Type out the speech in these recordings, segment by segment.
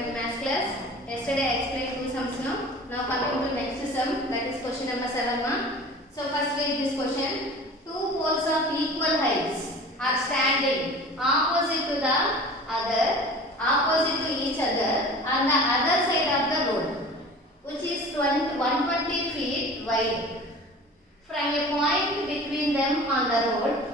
maths class. Yesterday I explained two sums now. Now coming to next sum, that is question number 7 mark. So first read this question. Two poles of equal heights are standing opposite to the other, opposite to each other on the other side of the road, which is 120 feet wide. From a point between them on the road,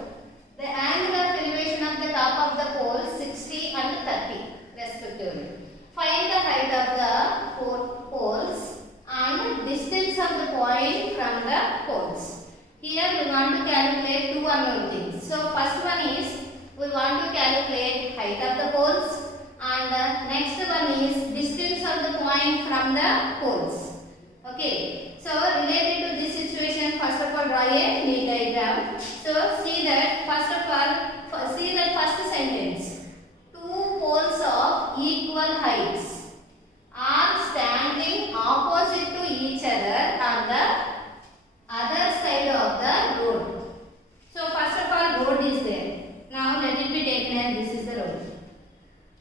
the angular elevation of the top of the poles 60 and 30 respectively. Find the height of the poles and distance of the point from the poles. Here we want to calculate two unknown things. So first one is we want to calculate height of the poles, and next one is distance of the point from the poles. Okay. So related to this situation, first of all draw a Lie diagram. So see that first of all, see the first sentence. Two poles of equal heights are standing opposite to each other on the other side of the road. So first of all road is there. Now let it be taken as this is the road.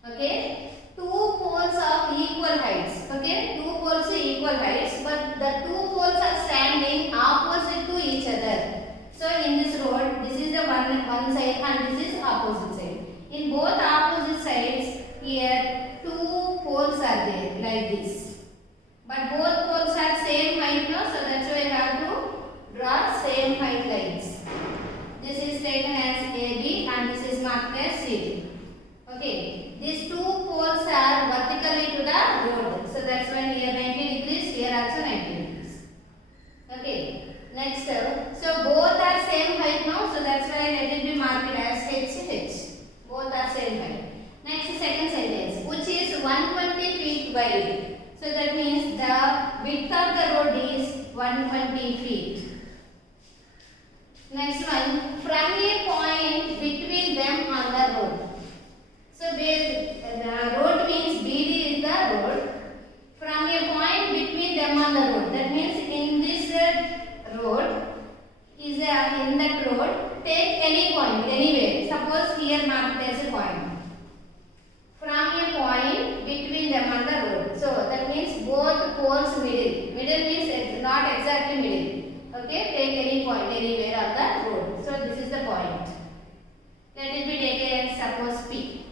Okay. Two poles of equal heights. Okay. Two poles of equal heights, but the two poles are standing opposite to each other. So in this road, this is the one side and this is opposite side. In both opposite sides, here two poles are there like this. But both poles are same height now, so that's why I have to draw same height lines. This is taken as AB and this is marked as CD. Okay. These two poles are vertically to the road. So that's why here 90 degrees, here also 90 degrees. Okay. Next, so both are same height now. So that's why let it be marked as HH. Both are same height. Next, second sentence, which is 120 feet wide. So that means the width of the road is 120 feet. Next one, from a point between them on the road. So the road means BD is the road. From a point between them on the road. That means in this road is in that road. Take any point anywhere. Suppose here marked as a point. From a point between them on the road. So that means both poles middle. Middle means not exactly middle. Okay. Take any point anywhere on the road. So this is the point. Let it be taken as suppose P.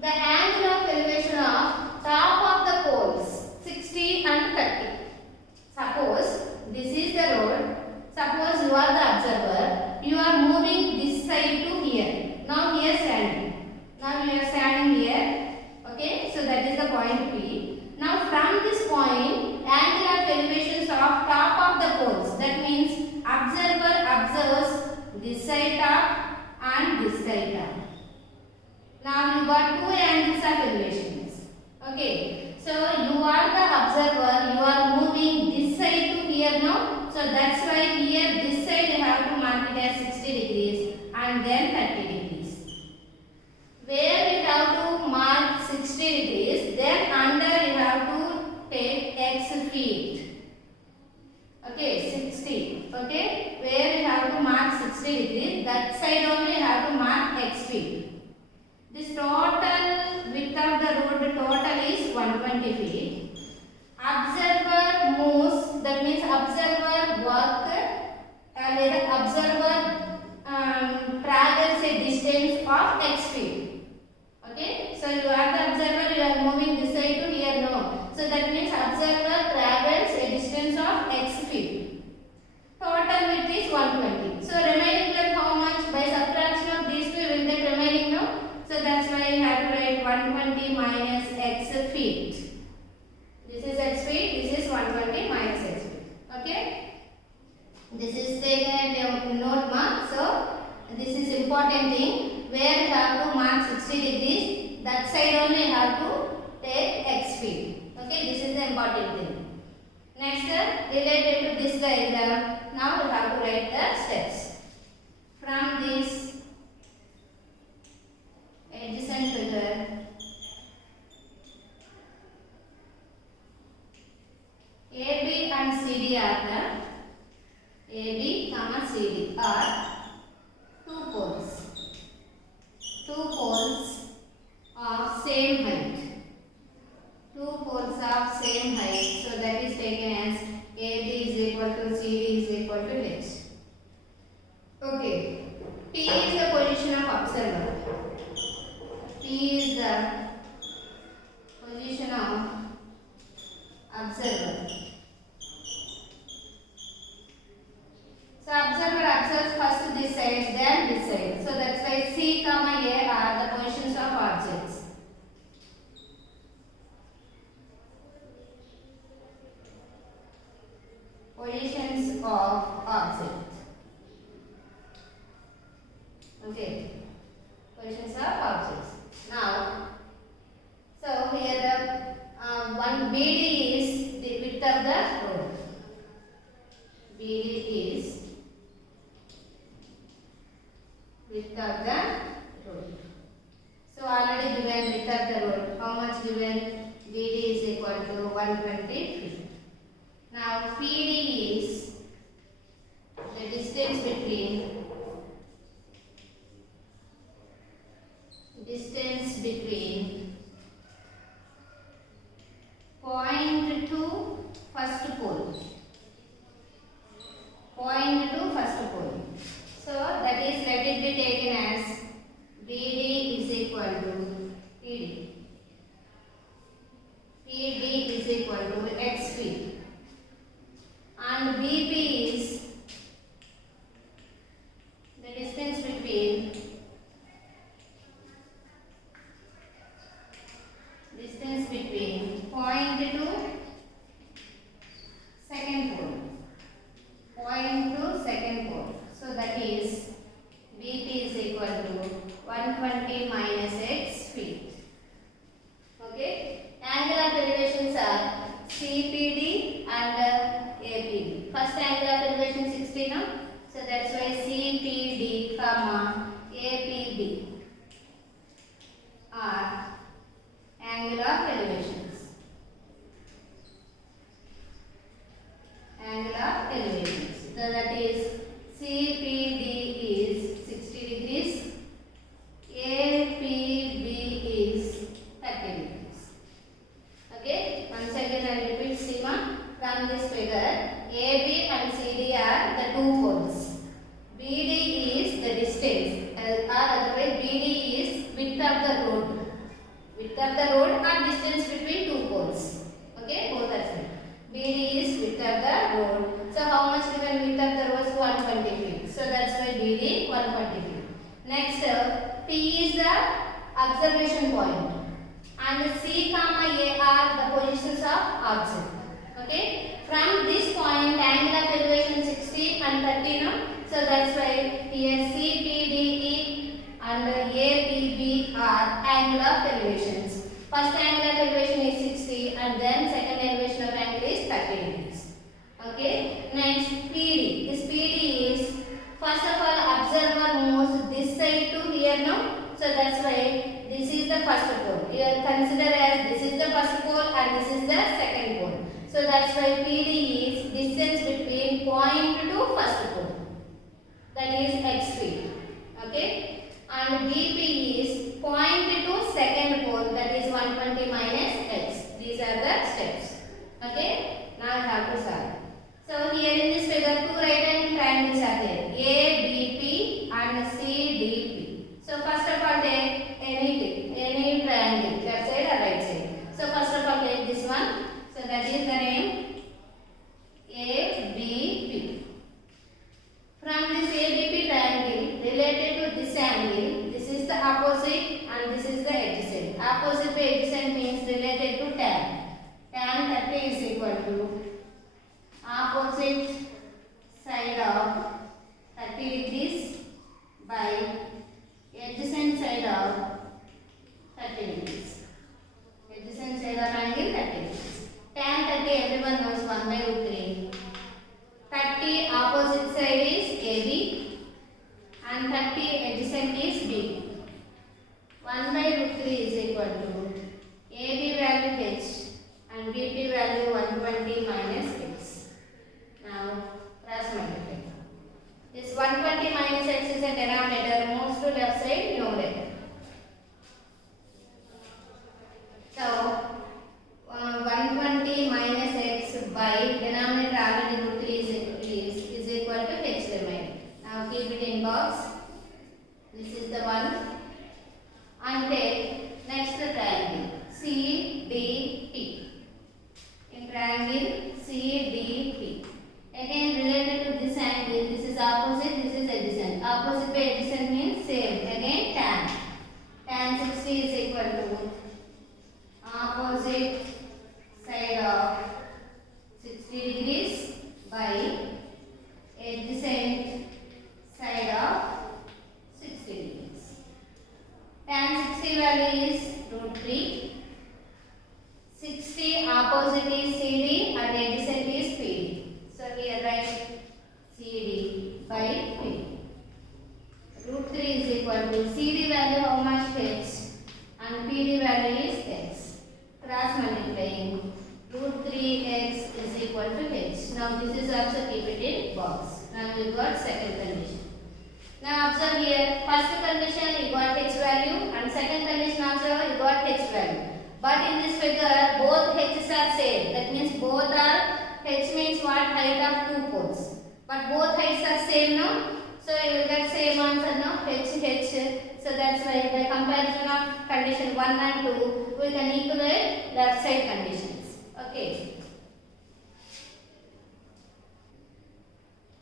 The angle of elevation of top of the poles 60 and 30. Suppose this is the road. Suppose you are the observer. You are moving this side to here. Now here standing. Now you are standing here. Okay. So that is the point P. Now from this point, angle of elevations of top of the poles. That means observer observes this side top and this side top. Now you got two angles of elevations. Okay. So you are the observer. You are moving this side to here now. So that's why here this side you have to mark it as 60 degrees and then 30 degrees. Where you have to mark 60 degrees, then under you have to take x feet. Okay, 60. Okay. Where you have to mark 60 degrees, that side only you have to mark x feet. This total width of the road total is 120 feet. Observer moves, that means observer work, observer travels a distance of x feet. Okay. So you are the observer, you are moving this side to here now. So that means observer travels a distance of x feet. Total width is 120. So remaining length how much? By subtraction of these two will get remaining now. So that's why you have to write 120 minus x feet. This is x feet, this is 120 minus x feet. Okay. This is taken at a note mark. So this is important thing. Where you have to mark 60 degrees, that side only you have to take x feet. Okay. This is the important thing. Next, related to this diagram, now you have to write the steps. From this adjacent figure, AB and CD are the AB, CD are two poles. Two poles of observer. P is the position of observer. So observer observes first this side, then this side. So that's why C, comma A are the positions of objects. Positions of object. Okay. Positions of objects. Now, so here the one BD is the width of the road. BD is width of the road. So already given width of the road. How much given? BD is equal to 120 feet. Now PD is the distance between point to first pole. Point to first pole. So that is, let it be taken as BD is equal to PD. PD is equal to x feet. And BP is the distance between point to second pole. Point to second pole. So that is BP is equal to 120 minus x feet. Okay. Angle of elevations are CPD and APD. First angle of elevation 60 now. So that's why CPD comma APB are angle of elevations. Angle of elevations. So that is CPD is 60 degrees. APB is 30 degrees. Okay. Once again I repeat Sima. From this figure, AB and CD are the two poles. BD is the distance, or otherwise BD is width of the road. Width of the road or distance between two poles. Okay, both are same. BD is width of the road. So how much given width of the road is 120 feet. So that's why BD 120 feet. Next, P is the observation point, and C, comma A are the positions of object. Okay, from this point angle of elevation 60 and 30 now. So that's why here CPDE and APB are angle of elevations. First angle of elevation is 60 and then second elevation of angle is 30 degrees. Okay, next PD. This PD is, first of all, observer moves this side to here now. So that's why this is the first pole. Here consider as this is the first pole and this is the second pole. So that's why PD is distance between point to first pole. That is x feet. Okay. And BP is point to second pole. That is 120 minus x. These are the steps. Okay. Now I have to solve. So here in this figure, two right angle triangles are there. ABP and CDP. So first of all take any triangle, left side or right side. So first of all take this one. So that is the name ABP. From this ABP triangle related to this angle, this is the value is root 3. 60 opposite is CD and adjacent is PD. So here write CD by PD. Root 3 is equal to CD value how much h and PD value is x. Cross multiplying root 3x is equal to h. Now this is also keep it in box. Now we got second condition. Now observe here, first condition you got h value and second condition also you got h value. But in this figure both h's are same. That means both are, h means what, height of two poles. But both heights are same now. So you will get same answer now, h. So that's why by comparison of condition 1 and 2 we can equate left side conditions. Okay.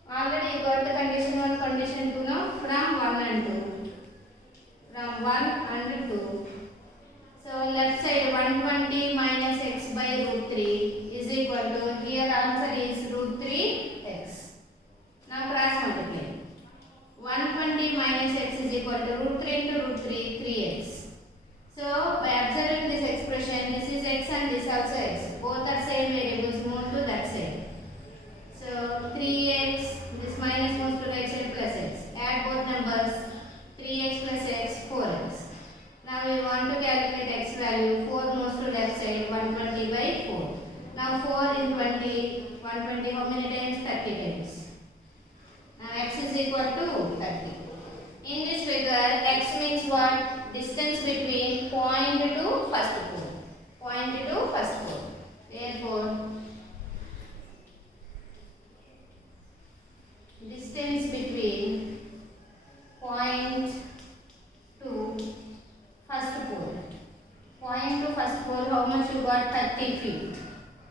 Already you got the condition 1, condition 2 now from 1 and 2. From 1 and 2. So left side 120 minus x by root 3 is equal to, here answer is root 3x. Now cross multiply. 120 minus x is equal to root 3 into root 3, 3x. So by observing this expression, this is x and this also x. Both are same variables, move to that side. So 3x, this minus moves to right side plus x. Add both numbers, 3x plus x, 4x. Now we want to calculate x value, 4 moves to left side, 120 by 4. Now 4 in 20, 120 how many times? 30 times. Now x is equal to 30. In this figure, x means what? Distance between point to first pole. Point to first pole. Therefore, distance between point to first pole. Point to first pole, how much you got? 30 feet.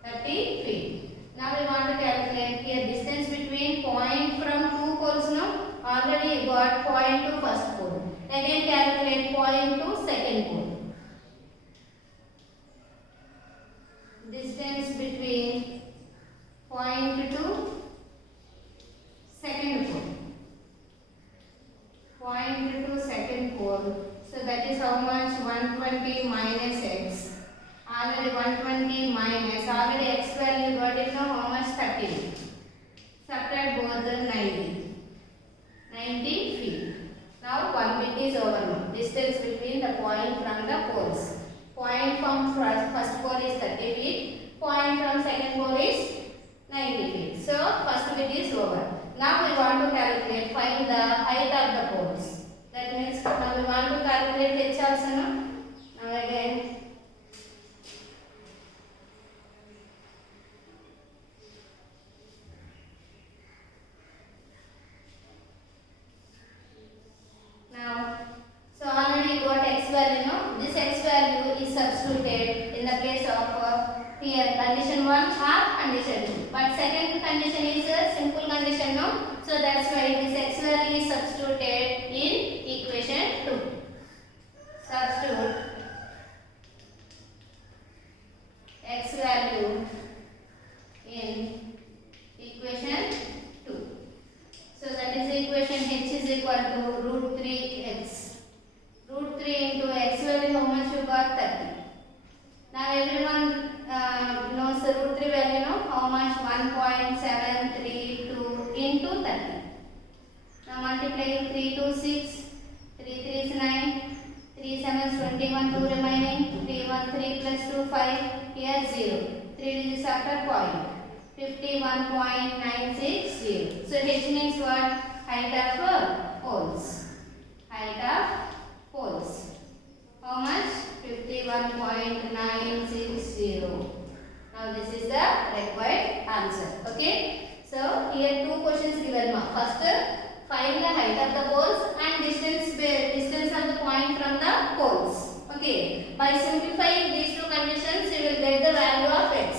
30 feet. Now we want to calculate here distance between point from two poles now. Already you got point to first pole. Again calculate point to second pole. Distance between point to second pole. Point to second pole. So that is how much? 120 minus x. Already 120 minus, already x value got it now, how much? 30. Subtract both the 90. 90 feet. Now 1 bit is over now. Distance between the point from the poles. Point from first pole is 30 feet. Point from second pole is 90 feet. So first bit is over. Now we want to calculate, find the height of the poles. That means now we want to calculate h also now. Now again. So already you got x value, no? This x value is substituted in the place of here condition 1 or condition 2. But second condition is a simple condition, no? So that's why this x value is substituted in equation 2. Substitute x value in equation 2. So that is equation h is equal to root 3x. Root 3 into x value, how much you got? 30. Now everyone knows the root 3 value, no? How much? 1.732 into 30. Now multiplying 3 to 6, 3 3 is 9, 3 7 is 21, 2 remaining, 3 1 3 plus 2 5, here 0. 3 digits after point. 51.960. So h means what? Height of poles. Height of poles. How much? 51.960. Now this is the required answer. Okay. So here two questions given. First, find the height of the poles and distance of the point from the poles. Okay. By simplifying these two conditions, you will get the value of x.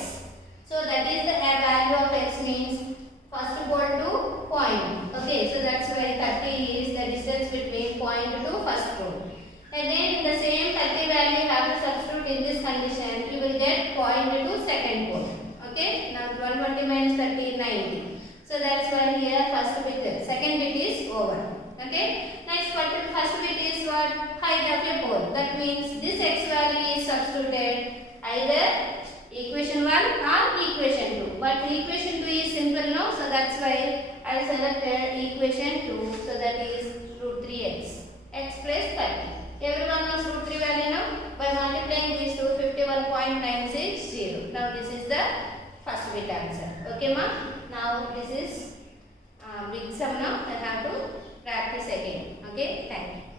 So that is the value of x means first pole to point. Okay. So that's why 30 is the distance between point to first pole. Again, in the same 30 value you have to substitute in this condition. You will get point to second pole. Okay. Now 120 minus 30 is 90. So that's why here first bit, second bit is over. Okay. Next, first bit is what? Height of a pole. That means this x value is substituted either equation 1 or equation 2. But equation 2 is simple now, so that's why I selected equation 2. So that is root 3x. X plus 30. Everyone knows root 3 value now. By multiplying these two, 51.960. Now this is the first bit answer. Okay, ma? Now this is